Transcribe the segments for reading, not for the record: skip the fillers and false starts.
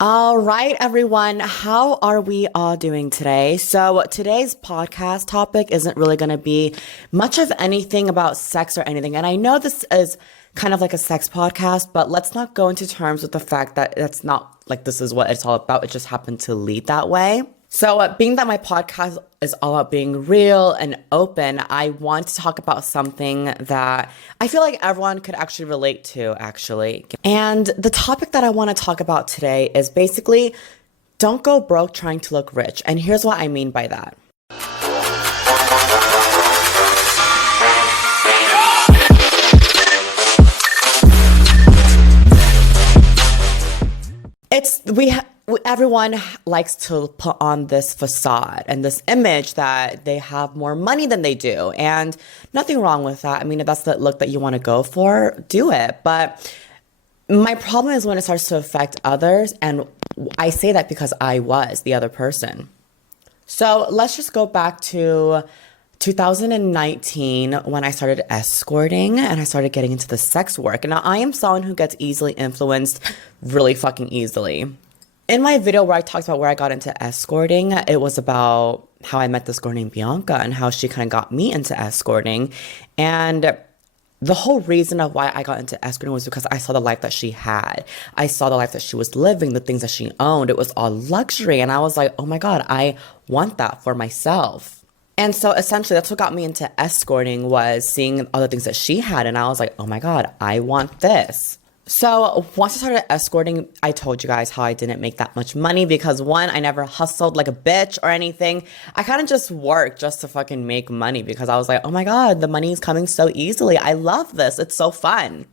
All right, everyone. How are we all doing today? So, today's podcast topic isn't really going to be much of anything about sex or anything. And I know this is kind of like a sex podcast, but let's not go into terms with the fact that it's not like this is what it's all about. It just happened to lead that way. So, being that my podcast is all about being real and open, I want to talk about something that I feel like everyone could actually relate to, actually. And the topic that I want to talk about today is basically don't go broke trying to look rich. And here's what I mean by that. Everyone likes to put on this facade and this image that they have more money than they do, and nothing wrong with that. I mean, if that's the look that you want to go for, do it. But my problem is when it starts to affect others, and I say that because I was the other person. So let's just go back to 2019 when I started escorting and I started getting into the sex work. And now I am someone who gets easily influenced really fucking easily. In my video where I talked about where I got into escorting, it was about how I met this girl named Bianca and how she kind of got me into escorting. And the whole reason of why I got into escorting was because I saw the life that she had. I saw the life that she was living, the things that she owned. It was all luxury. And I was like, oh my God, I want that for myself. And so essentially that's what got me into escorting, was seeing all the things that she had. And I was like, oh my God, I want this. So once I started escorting, I told you guys how I didn't make that much money because one, I never hustled like a bitch or anything. I kind of just worked just to fucking make money because I was like, oh my God, the money is coming so easily. I love this. It's so fun.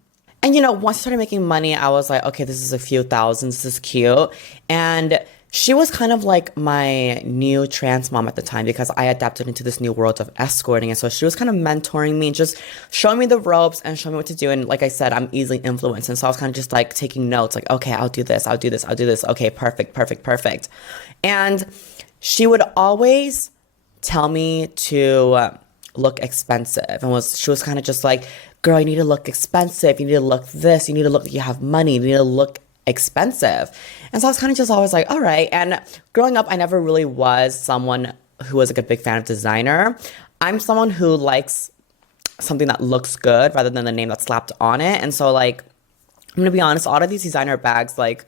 And once I started making money, I was like, okay, this is a few thousands. This is cute. And she was kind of like my new trans mom at the time because I adapted into this new world of escorting. And so she was kind of mentoring me, just showing me the ropes and showing me what to do. And like I said, I'm easily influenced. And so I was kind of just like taking notes, like, okay, I'll do this, I'll do this, I'll do this. Okay, perfect, perfect, perfect. And she would always tell me to look expensive. She was kind of just like, girl, you need to look expensive. You need to look this. You need to look like you have money. You need to look expensive. And so I was kind of just always like, all right. And growing up, I never really was someone who was like a big fan of designer. I'm someone who likes something that looks good rather than the name that's slapped on it. And so like, I'm gonna be honest, a lot of these designer bags, like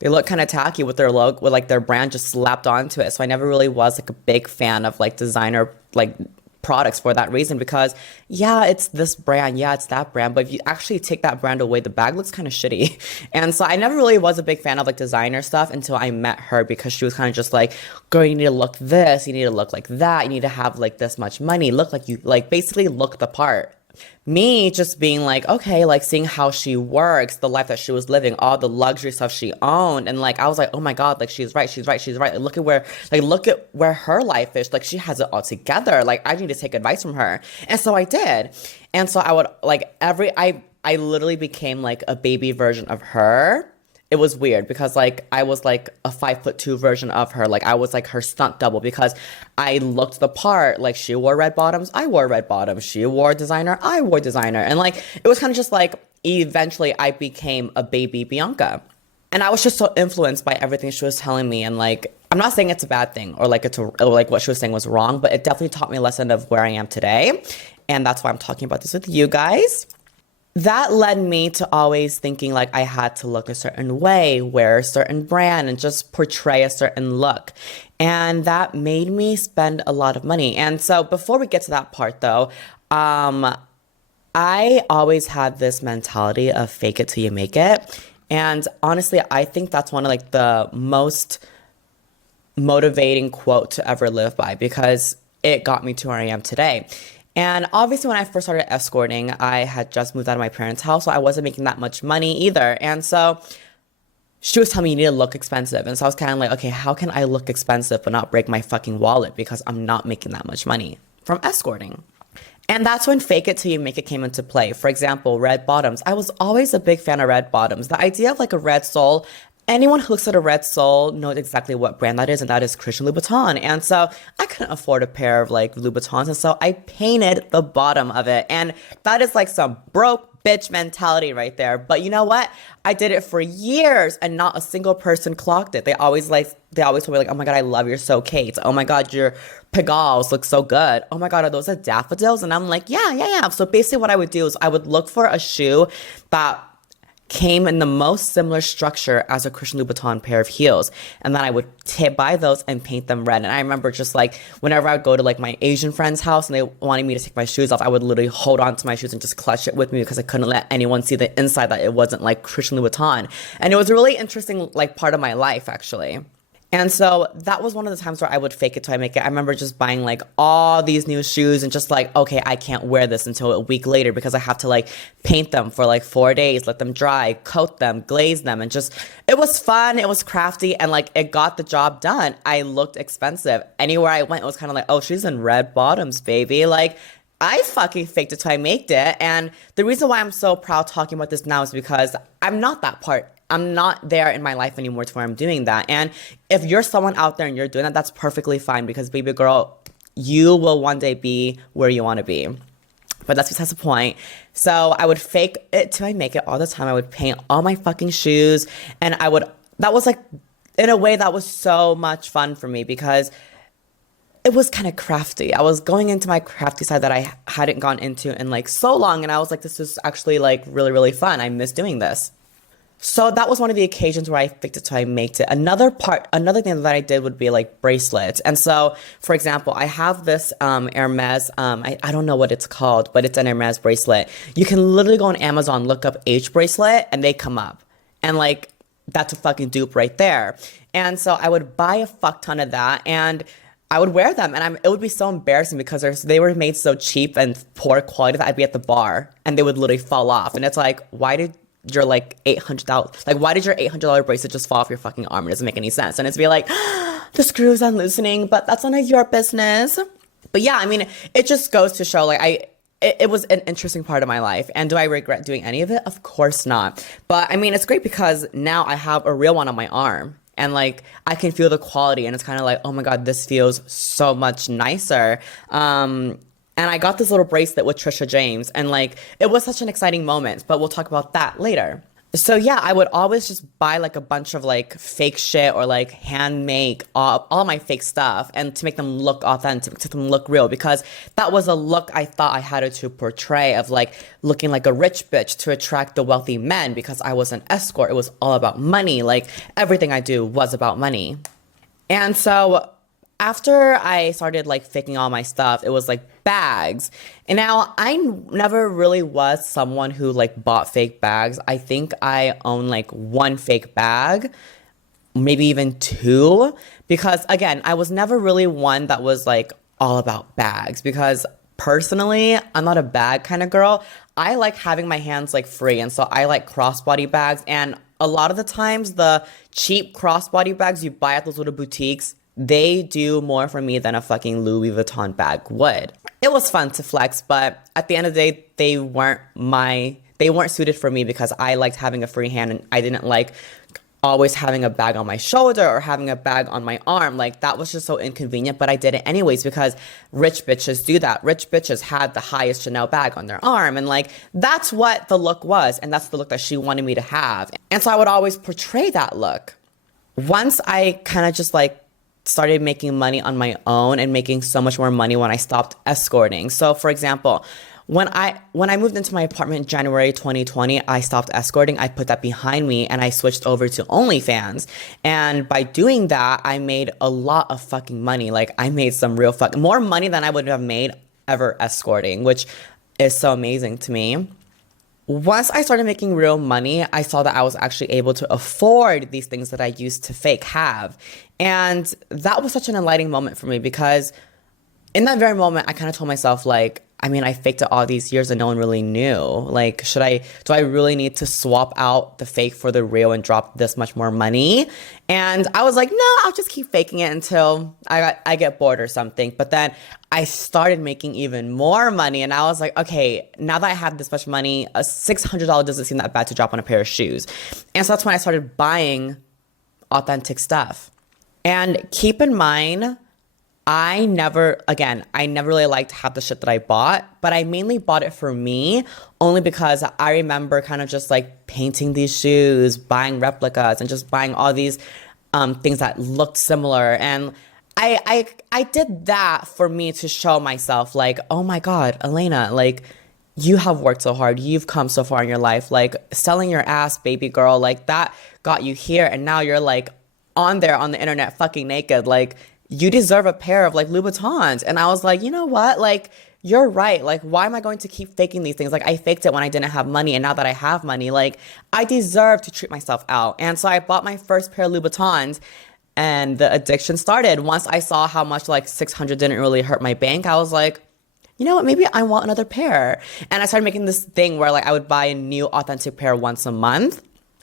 they look kind of tacky with their logo, with like their brand just slapped onto it. So I never really was like a big fan of like designer like products for that reason, because yeah, it's this brand, yeah, it's that brand, but if you actually take that brand away, the bag looks kind of shitty. And so I never really was a big fan of like designer stuff until I met her, because she was kind of just like, girl, you need to look this, you need to look like that, you need to have like this much money, look like you, like basically look the part. Me just being like, okay, like seeing how she works, the life that she was living, all the luxury stuff she owned. And like, I was like, oh my God, like she's right, she's right, she's right. Like, look at where her life is. Like she has it all together. Like I need to take advice from her. And so I did. And so I would like I literally became like a baby version of her. It was weird because like I was like a 5'2" version of her. Like I was like her stunt double because I looked the part. Like she wore red bottoms, I wore red bottoms. She wore designer, I wore designer. And like it was kind of just like eventually I became a baby Bianca. And I was just so influenced by everything she was telling me. And like, I'm not saying it's a bad thing or like or like what she was saying was wrong, but it definitely taught me a lesson of where I am today. And that's why I'm talking about this with you guys. That led me to always thinking like I had to look a certain way, wear a certain brand, and just portray a certain look. And that made me spend a lot of money. And so before we get to that part though, I always had this mentality of fake it till you make it. And honestly, I think that's one of like the most motivating quote to ever live by, because it got me to where I am today. And obviously when I first started escorting, I had just moved out of my parents' house, so I wasn't making that much money either. And so she was telling me you need to look expensive. And so I was kind of like, okay, how can I look expensive but not break my fucking wallet, because I'm not making that much money from escorting. And that's when fake it till you make it came into play. For example, red bottoms. I was always a big fan of red bottoms. The idea of like a red sole, anyone who looks at a red sole knows exactly what brand that is, and that is Christian Louboutin. And so I couldn't afford a pair of like Louboutins, and so I painted the bottom of it. And that is like some broke bitch mentality right there. But you know what? I did it for years and not a single person clocked it. They always told me like, oh my God, I love your so Kate. Oh my God, your pegals look so good. Oh my God, are those the daffodils? And I'm like, yeah, yeah, yeah. So basically what I would do is I would look for a shoe that came in the most similar structure as a Christian Louboutin pair of heels. And then I would buy those and paint them red. And I remember just like whenever I would go to like my Asian friend's house and they wanted me to take my shoes off, I would literally hold on to my shoes and just clutch it with me because I couldn't let anyone see the inside that it wasn't like Christian Louboutin. And it was a really interesting like part of my life actually. And so that was one of the times where I would fake it till I make it. I remember just buying like all these new shoes and just like, okay, I can't wear this until a week later because I have to like paint them for like 4 days, let them dry, coat them, glaze them. And just, it was fun. It was crafty. And like, it got the job done. I looked expensive. Anywhere I went, it was kind of like, oh, she's in red bottoms, baby. Like, I fucking faked it till I made it. And the reason why I'm so proud talking about this now is because I'm not that part. I'm not there in my life anymore to where I'm doing that. And if you're someone out there and you're doing that, that's perfectly fine because baby girl, you will one day be where you want to be. But that's besides the point. So I would fake it till I make it all the time. I would paint all my fucking shoes and that was like, in a way that was so much fun for me because it was kind of crafty. I was going into my crafty side that I hadn't gone into in like so long. And I was like, this is actually like really, really fun. I miss doing this. So that was one of the occasions where I faked it till I made it. Another thing that I did would be like bracelets. And so, for example, I have this Hermes, I don't know what it's called, but it's an Hermes bracelet. You can literally go on Amazon, look up H bracelet, and they come up. And like, that's a fucking dupe right there. And so I would buy a fuck ton of that and I would wear them. And it would be so embarrassing because they were made so cheap and poor quality that I'd be at the bar and they would literally fall off. And it's like, why did your like $800, like why did your $800 bracelet just fall off your fucking arm? It doesn't make any sense. And it's be like, the screws unloosening, but that's none of your business. But yeah, I mean, it just goes to show like it was an interesting part of my life. And do I regret doing any of it? Of course not. But I mean, it's great because now I have a real one on my arm and like I can feel the quality and it's kind of like, oh my God, this feels so much nicer. And I got this little bracelet with Trisha James and like, it was such an exciting moment, but we'll talk about that later. So yeah, I would always just buy like a bunch of like fake shit or like hand make all my fake stuff and to make them look authentic, to them look real because that was a look I thought I had to portray of like looking like a rich bitch to attract the wealthy men because I was an escort. It was all about money. Like everything I do was about money. And so after I started like faking all my stuff, it was like bags. And now I never really was someone who like bought fake bags. I think I own like one fake bag, maybe even two, because again, I was never really one that was like all about bags because personally, I'm not a bag kind of girl. I like having my hands like free. And so I like crossbody bags. And a lot of the times the cheap crossbody bags you buy at those little boutiques, they do more for me than a fucking Louis Vuitton bag would. It was fun to flex, but at the end of the day, they weren't suited for me because I liked having a free hand and I didn't like always having a bag on my shoulder or having a bag on my arm. Like that was just so inconvenient, but I did it anyways because rich bitches do that. Rich bitches had the highest Chanel bag on their arm and like that's what the look was and that's the look that she wanted me to have. And so I would always portray that look. Once I kind of just like started making money on my own and making so much more money when I stopped escorting. So for example, when I moved into my apartment in January 2020, I stopped escorting. I put that behind me and I switched over to OnlyFans. And by doing that, I made a lot of fucking money. Like I made some real more money than I would have made ever escorting, which is so amazing to me. Once I started making real money, I saw that I was actually able to afford these things that I used to fake have. And that was such an enlightening moment for me because in that very moment, I kind of told myself like, I mean, I faked it all these years and no one really knew. Like, do I really need to swap out the fake for the real and drop this much more money? And I was like, no, I'll just keep faking it until I get bored or something. But then I started making even more money and I was like, okay, now that I have this much money, a $600 doesn't seem that bad to drop on a pair of shoes. And so that's when I started buying authentic stuff. And keep in mind, I never really liked half the shit that I bought, but I mainly bought it for me only because I remember kind of just like painting these shoes, buying replicas, and just buying all these things that looked similar. And I did that for me to show myself, like, oh my God, Elena, like, you have worked so hard. You've come so far in your life. Like, selling your ass, baby girl, like, that got you here. And now you're like on there on the internet fucking naked. Like, you deserve a pair of like Louboutins. And I was like, you know what? Like, you're right. Like, why am I going to keep faking these things? Like, I faked it when I didn't have money. And now that I have money, like, I deserve to treat myself out. And so I bought my first pair of Louboutins and the addiction started. Once I saw how much like 600 didn't really hurt my bank, I was like, you know what, maybe I want another pair. And I started making this thing where like I would buy a new authentic pair once a month.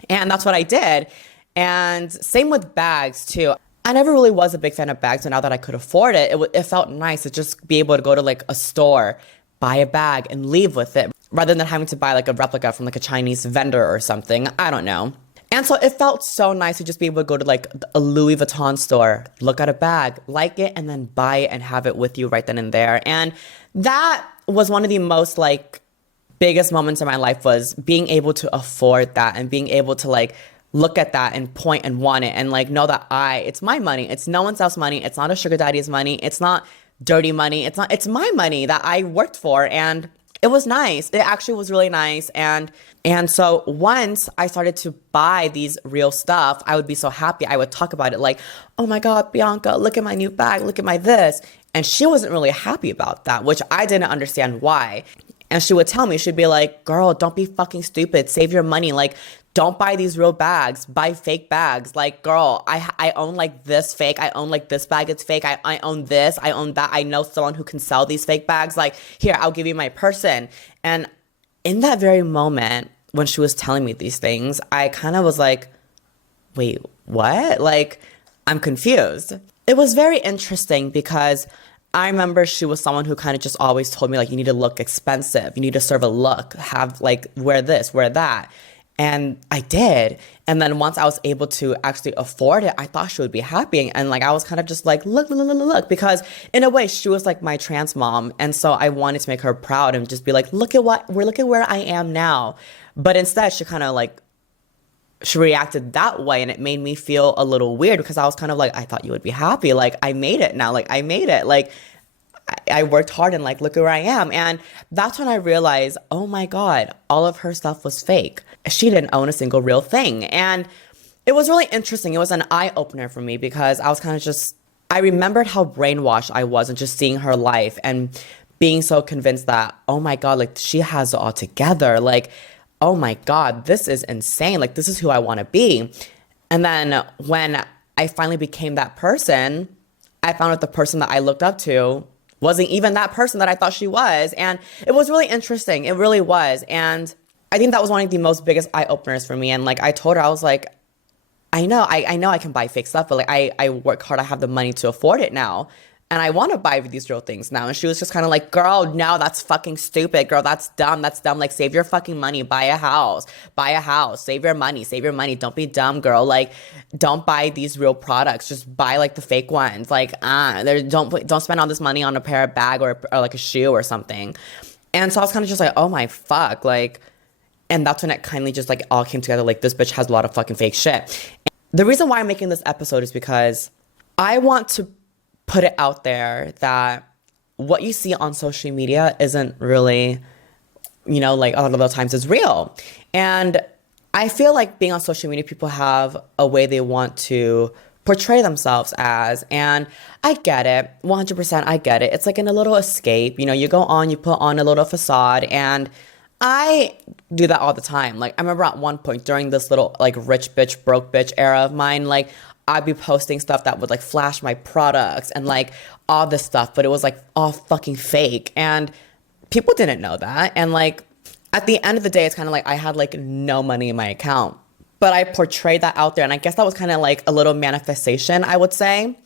And that's what I did. And same with bags too. I never really was a big fan of bags, but now that I could afford it, it felt nice to just be able to go to like a store, buy a bag and leave with it rather than having to buy like a replica from like a Chinese vendor or something. I don't know. And so it felt so nice to just be able to go to like a Louis Vuitton store, look at a bag, like it, and then buy it and have it with you right then and there. And that was one of the most like biggest moments in my life, was being able to afford that and being able to like look at that and point and want it and like know that it's my money. It's no one else's money. It's not a sugar daddy's money. It's not dirty money. It's my money that I worked for. And it was nice. It actually was really nice. And so once I started to buy these real stuff, I would be so happy. I would talk about it like, oh my God, Bianca, look at my new bag. Look at my this. And she wasn't really happy about that, which I didn't understand why. And she would tell me, she'd be like, girl, don't be fucking stupid. Save your money. Like, don't buy these real bags. Buy fake bags. Like, girl, I own like this fake. I own like this bag. It's fake. I own this. I own that. I know someone who can sell these fake bags. Like, here, I'll give you my person. And in that very moment, when she was telling me these things, I kind of was like, wait, what? Like, I'm confused. It was very interesting because I remember she was someone who kind of just always told me, like, you need to look expensive. You need to serve a look, have like, wear this, wear that. And I did. And then once I was able to actually afford it, I thought she would be happy. And like, I was kind of just like, look, because in a way she was like my trans mom. And so I wanted to make her proud and just be like, look at where I am now. But instead she kind of like, she reacted that way. And it made me feel a little weird because I was kind of like, I thought you would be happy. Like, I made it now. Like, I made it. Like, I worked hard and like, look where I am. And that's when I realized, oh my God, all of her stuff was fake. She didn't own a single real thing. And it was really interesting. It was an eye opener for me because I was kind of just, I remembered how brainwashed I was and just seeing her life and being so convinced that, oh my God, like she has it all together. Like, oh my God, this is insane. Like, this is who I want to be. And then when I finally became that person, I found out the person that I looked up to wasn't even that person that I thought she was. And it was really interesting. It really was. And I think that was one of the most biggest eye openers for me. And like, I told her, I was like, I know I can buy fake stuff, but like, I work hard. I have the money to afford it now. And I want to buy these real things now. And she was just kind of like, girl, no, that's fucking stupid. Girl, that's dumb. That's dumb. Like, save your fucking money. Buy a house. Save your money. Don't be dumb, girl. Like, don't buy these real products. Just buy like the fake ones. Like, don't spend all this money on a pair of bag or like a shoe or something. And so I was kind of just like, oh my fuck. Like, and that's when it kindly just like all came together. Like, this bitch has a lot of fucking fake shit. And the reason why I'm making this episode is because I want to put it out there that what you see on social media isn't really, you know, like a lot of the times is real. And I feel like being on social media, people have a way they want to portray themselves as, and I get it, 100% I get it. It's like in a little escape, you know, you go on, you put on a little facade, and I do that all the time. Like, I remember at one point during this little like rich bitch, broke bitch era of mine, like I'd be posting stuff that would like flash my products and like all this stuff, but it was like all fucking fake. And people didn't know that. And like at the end of the day, it's kind of like I had like no money in my account, but I portrayed that out there. And I guess that was kind of like a little manifestation, I would say.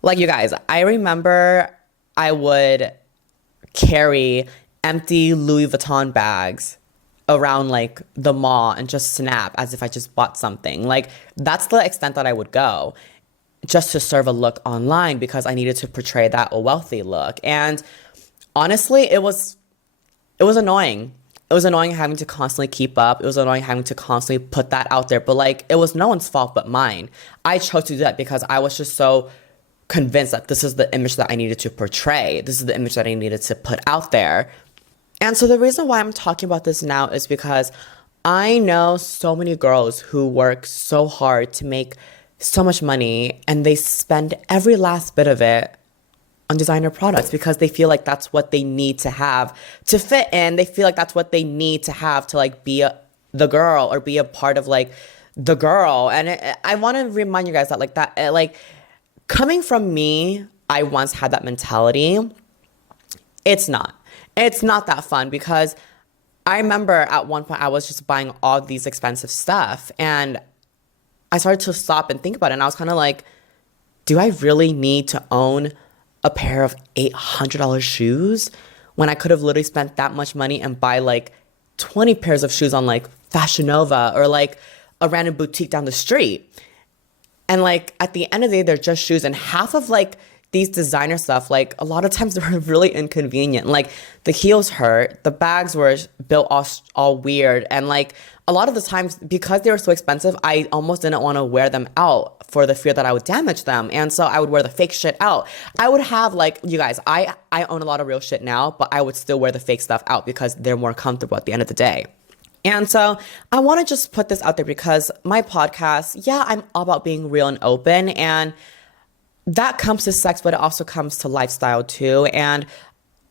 Like, you guys, I remember I would carry empty Louis Vuitton bags around like the mall and just snap as if I just bought something. Like, that's the extent that I would go. just to serve a look online because I needed to portray that a wealthy look. And honestly, it was annoying. It was annoying having to constantly keep up. It was annoying having to constantly put that out there. But like, it was no one's fault but mine. I chose to do that because I was just so convinced that this is the image that I needed to portray. This is the image that I needed to put out there. And so the reason why I'm talking about this now is because I know so many girls who work so hard to make so much money and they spend every last bit of it on designer products because they feel like that's what they need to have to fit in. They feel like that's what they need to have to like be the girl or be a part of like the girl. And I want to remind you guys that like that, like coming from me, I once had that mentality. It's not that fun because I remember at one point I was just buying all these expensive stuff and I started to stop and think about it. And I was kind of like, do I really need to own a pair of $800 shoes when I could have literally spent that much money and buy like 20 pairs of shoes on like Fashion Nova or like a random boutique down the street? And like at the end of the day, they're just shoes. And half of like these designer stuff, like a lot of times they were really inconvenient. Like the heels hurt, the bags were built all weird. And like a lot of the times because they were so expensive, I almost didn't want to wear them out for the fear that I would damage them. And so I would wear the fake shit out. I would have like, you guys, I own a lot of real shit now, but I would still wear the fake stuff out because they're more comfortable at the end of the day. And so I want to just put this out there because my podcast, yeah, I'm all about being real and open, and that comes to sex, but it also comes to lifestyle too. And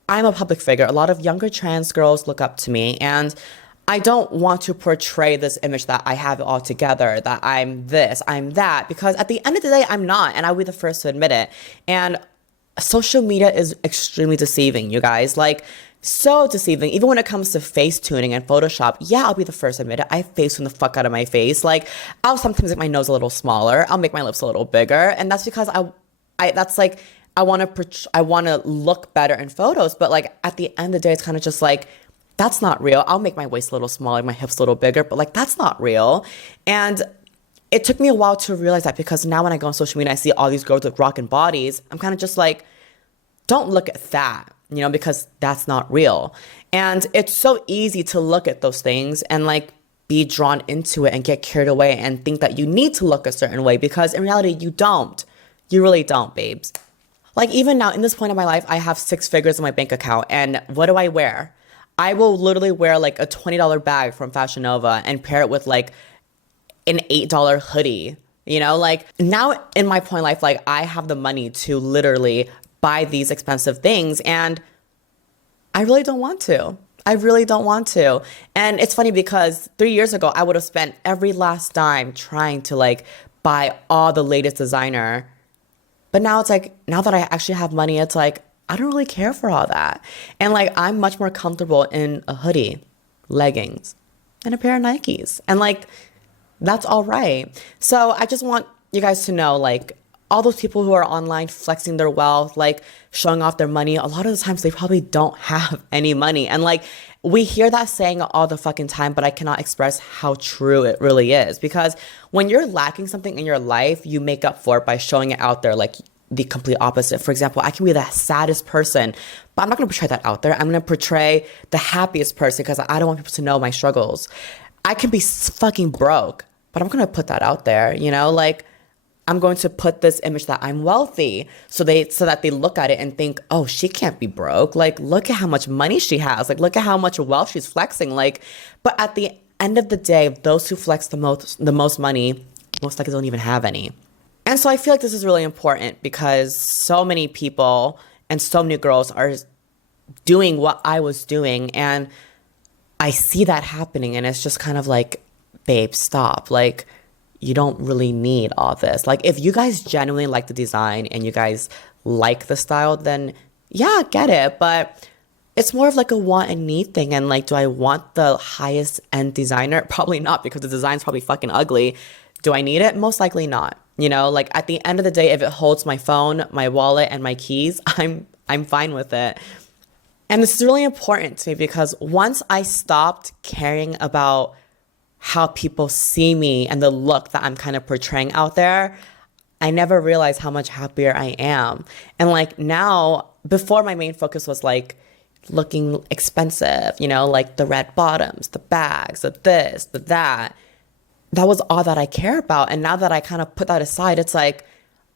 I'm a public figure. A lot of younger trans girls look up to me, and I don't want to portray this image that I have it all together, that I'm this, I'm that, because at the end of the day, I'm not, and I'll be the first to admit it. And social media is extremely deceiving, you guys. Like, so deceiving. Even when it comes to face tuning and Photoshop, yeah, I'll be the first to admit it. I face tune the fuck out of my face. Like, I'll sometimes make my nose a little smaller. I'll make my lips a little bigger, and that's because that's like I want to look better in photos. But like at the end of the day, it's kind of just like, that's not real. I'll make my waist a little smaller, my hips a little bigger, but like that's not real. And it took me a while to realize that because now when I go on social media, I see all these girls with rocking bodies. I'm kind of just like, don't look at that, you know, because that's not real. And it's so easy to look at those things and like be drawn into it and get carried away and think that you need to look a certain way because in reality, you don't. You really don't, babes. Like even now, in this point of my life, I have 6 figures in my bank account. And what do I wear? I will literally wear like a $20 bag from Fashion Nova and pair it with like an $8 hoodie. You know, like now in my point in life, like I have the money to literally buy these expensive things. And I really don't want to. I really don't want to. And it's funny because 3 years ago, I would have spent every last dime trying to like buy all the latest designer. But now it's like, now that I actually have money, it's like, I don't really care for all that. And like, I'm much more comfortable in a hoodie, leggings, and a pair of Nikes. And like, that's all right. So I just want you guys to know, like, all those people who are online flexing their wealth, like showing off their money, a lot of the times they probably don't have any money. And like, we hear that saying all the fucking time, but I cannot express how true it really is. Because when you're lacking something in your life, you make up for it by showing it out there like the complete opposite. For example, I can be the saddest person, but I'm not going to portray that out there. I'm going to portray the happiest person because I don't want people to know my struggles. I can be fucking broke, but I'm going to put that out there, you know, like I'm going to put this image that I'm wealthy so that they look at it and think, oh, she can't be broke. Like, look at how much money she has. Like, look at how much wealth she's flexing. Like, but at the end of the day, those who flex the most money most likely don't even have any. And so I feel like this is really important because so many people and so many girls are doing what I was doing. And I see that happening. And it's just kind of like, babe, stop. Like, you don't really need all this. Like, if you guys genuinely like the design and you guys like the style, then yeah, get it. But it's more of like a want and need thing. And like, do I want the highest end designer? Probably not, because the design's probably fucking ugly. Do I need it? Most likely not. You know, like at the end of the day, if it holds my phone, my wallet, and my keys, I'm fine with it. And this is really important to me because once I stopped caring about how people see me and the look that I'm kind of portraying out there, I never realized how much happier I am. And like now, before my main focus was like looking expensive, you know, like the red bottoms, the bags, the this, the that. That was all that I care about. And now that I kind of put that aside, it's like,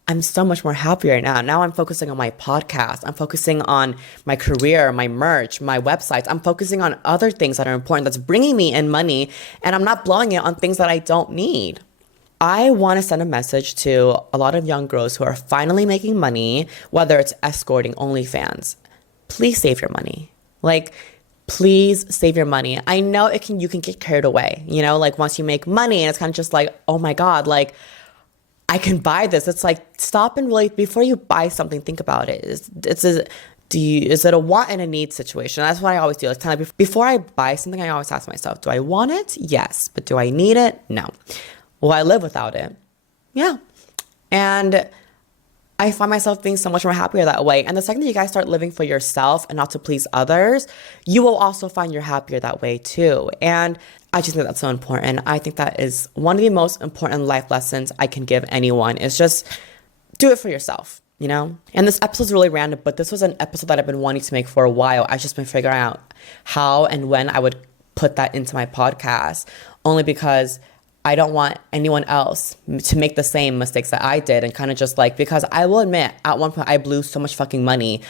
I'm so much more happier now. Now I'm focusing on my podcast. I'm focusing on my career, my merch, my websites. I'm focusing on other things that are important that's bringing me in money. And I'm not blowing it on things that I don't need. I want to send a message to a lot of young girls who are finally making money, whether it's escorting, OnlyFans. Please save your money. Like, please save your money. I know you can get carried away, you know, like once you make money and it's kind of just like, oh my God, like I can buy this. It's like, stop and really, before you buy something, think about it. Is it a want and a need situation? That's what I always do. Like kind of before I buy something, I always ask myself, do I want it? Yes. But do I need it? No. Will I live without it? Yeah. And I find myself being so much more happier that way. And the second that you guys start living for yourself and not to please others, you will also find you're happier that way too. And I just think that's so important. I think that is one of the most important life lessons I can give anyone is just do it for yourself, you know? And this episode's really random, but this was an episode that I've been wanting to make for a while. I've just been figuring out how and when I would put that into my podcast, only because I don't want anyone else to make the same mistakes that I did and kind of just like, because I will admit at one point I blew so much fucking money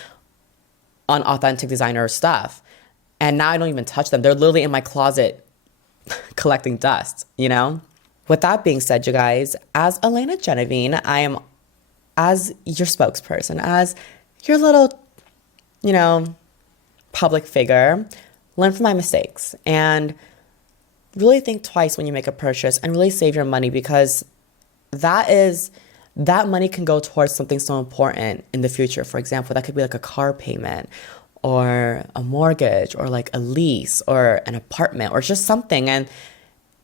on authentic designer stuff. And now I don't even touch them. They're literally in my closet collecting dust, you know? With that being said, you guys, as Elena Genevieve, I am as your spokesperson, as your little, you know, public figure, learn from my mistakes and really think twice when you make a purchase and really save your money, because that money can go towards something so important in the future. For example, that could be like a car payment or a mortgage or like a lease or an apartment or just something. And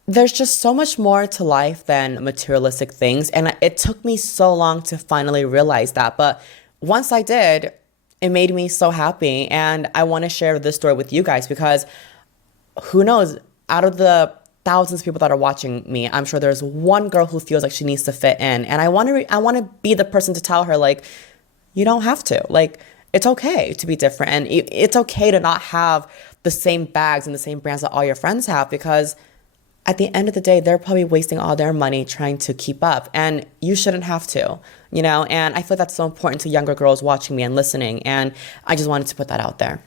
there's just so much more to life than materialistic things. And it took me so long to finally realize that. But once I did, it made me so happy. And I want to share this story with you guys because who knows, out of the thousands of people that are watching me, I'm sure there's one girl who feels like she needs to fit in. And I want to be the person to tell her, like, you don't have to. Like, it's okay to be different. And it's okay to not have the same bags and the same brands that all your friends have, because at the end of the day, they're probably wasting all their money trying to keep up. And you shouldn't have to, you know? And I feel that's so important to younger girls watching me and listening. And I just wanted to put that out there.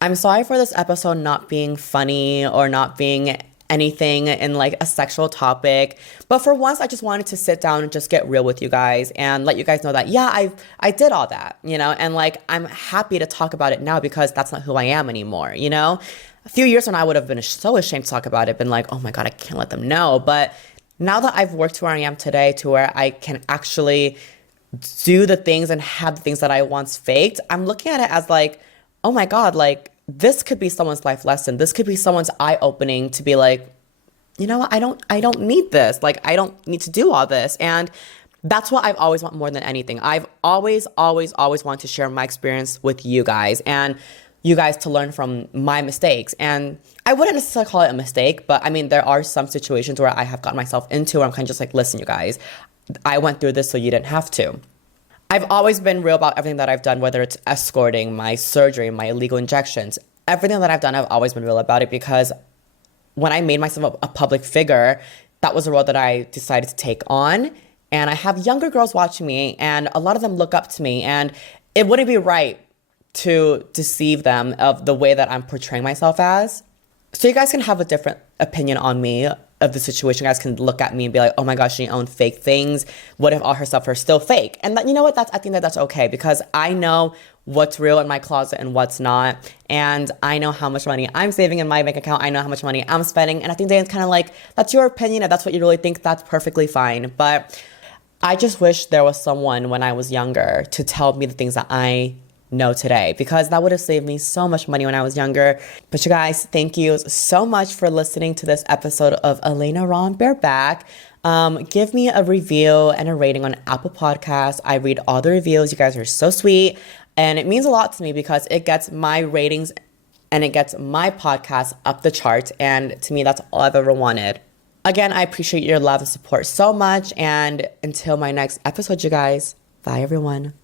I'm sorry for this episode not being funny or not being anything in like a sexual topic. But for once, I just wanted to sit down and just get real with you guys and let you guys know that, yeah, I did all that, you know, and like, I'm happy to talk about it now because that's not who I am anymore, you know? A few years when I would have been so ashamed to talk about it, been like, oh my God, I can't let them know. But now that I've worked to where I am today, to where I can actually do the things and have the things that I once faked, I'm looking at it as like, oh my God, like this could be someone's life lesson. This could be someone's eye-opening to be like, you know what, I don't need this. Like, I don't need to do all this. And that's what I've always wanted more than anything. I've always wanted to share my experience with you guys and you guys to learn from my mistakes. And I wouldn't necessarily call it a mistake, but I mean, there are some situations where I have gotten myself into where I'm kind of just like, listen, you guys, I went through this so you didn't have to. I've always been real about everything that I've done, whether it's escorting, my surgery, my illegal injections. Everything that I've done, I've always been real about it, because when I made myself a public figure, that was a role that I decided to take on. And I have younger girls watching me, and a lot of them look up to me, and it wouldn't be right to deceive them of the way that I'm portraying myself as. So you guys can have a different opinion on me of the situation. You guys can look at me and be like, oh my gosh, she owns fake things. What if all her stuff are still fake? And that, you know what, I think that's okay, because I know what's real in my closet and what's not. And I know how much money I'm saving in my bank account. I know how much money I'm spending. And I think it's kind of like, that's your opinion. If that's what you really think, that's perfectly fine. But I just wish there was someone when I was younger to tell me the things that I know today, because that would have saved me so much money when I was younger. But you guys, thank you so much for listening to this episode of Elena Raw Bareback. Give me a review and a rating on Apple Podcasts. I read all the reviews. You guys are so sweet. And it means a lot to me because it gets my ratings and it gets my podcast up the charts. And to me, that's all I've ever wanted. Again, I appreciate your love and support so much. And until my next episode, you guys, bye everyone.